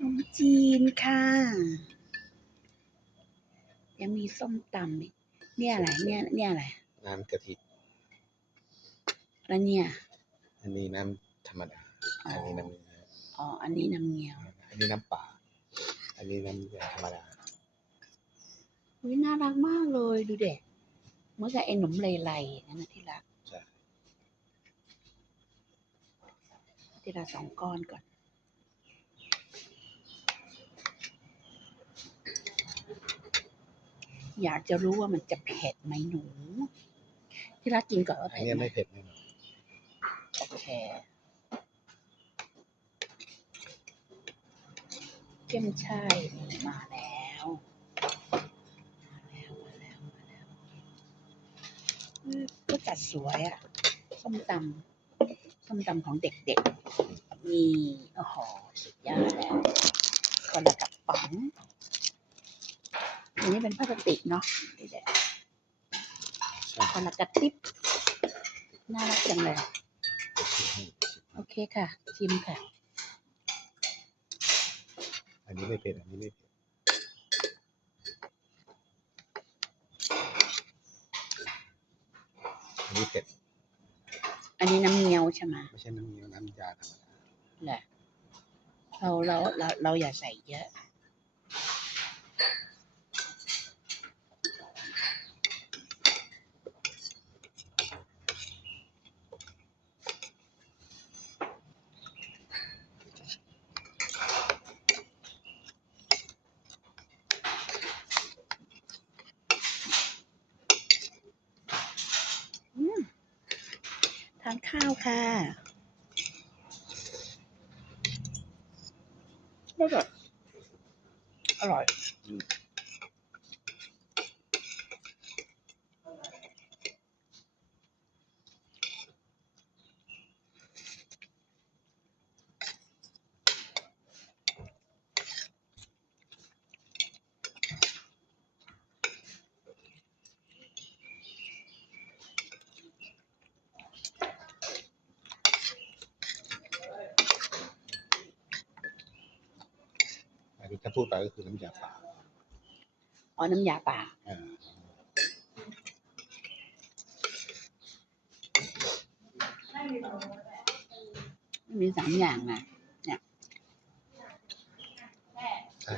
นมจีนค่ะยังมีส้มตำอีกเนี่ยอะไรเนี่ยเนี่ยอะไรน้ำกะทิ แล้วเนี่ย อันนี้น้ำธรรมดา อันนี้น้ำเนื้ออ๋ออันนี้น้ำเงี้ยวอันนี้น้ำเปล่า อันนี้น้ำธรรมดาอุ้ยน่ารักมากเลยดูเด็กเหมื่อนกับไอ้หนมเลไลนั่นนะที่รักใช่ทีละสองก้อนก่อน อยากจะรู้ว่ามันจะเผ็ดไหมหนู ที่รักกินก่อนว่าอันเผ็ดนี้ไหมไม่เผ็ดแน่นอนโอเคเกี๊ยมช่ายมาแล้วมาแล้วมาแล้วมาแล้วอืมก็จัดสวยอะส้มตำส้มตำของเด็กๆมีโอ้โหสุดยอดแล้วคนละกระป๋อง อันนี้เป็นพลาสติกเนาะนี่แหละใช่คนละกระติบน่ารักจังเลย โอเคค่ะ ชิมค่ะ อันนี้ไม่เผ็ดอันนี้ไม่เผ็ดอันนี้เผ็ด อันนี้น้ำเงี้ยวใช่ไหมไม่ใช่น้ำเงี้ยวน้ำยาธรรมดาแหละเราเราเราเราอย่าใส่เยอะานข้าวค่ะได้แบบอร่อย ถ้าพูดไปก็คือน้ำยาเปล่าอ๋อน้ำยาป่าอ่ามีสามอย่างนะใช่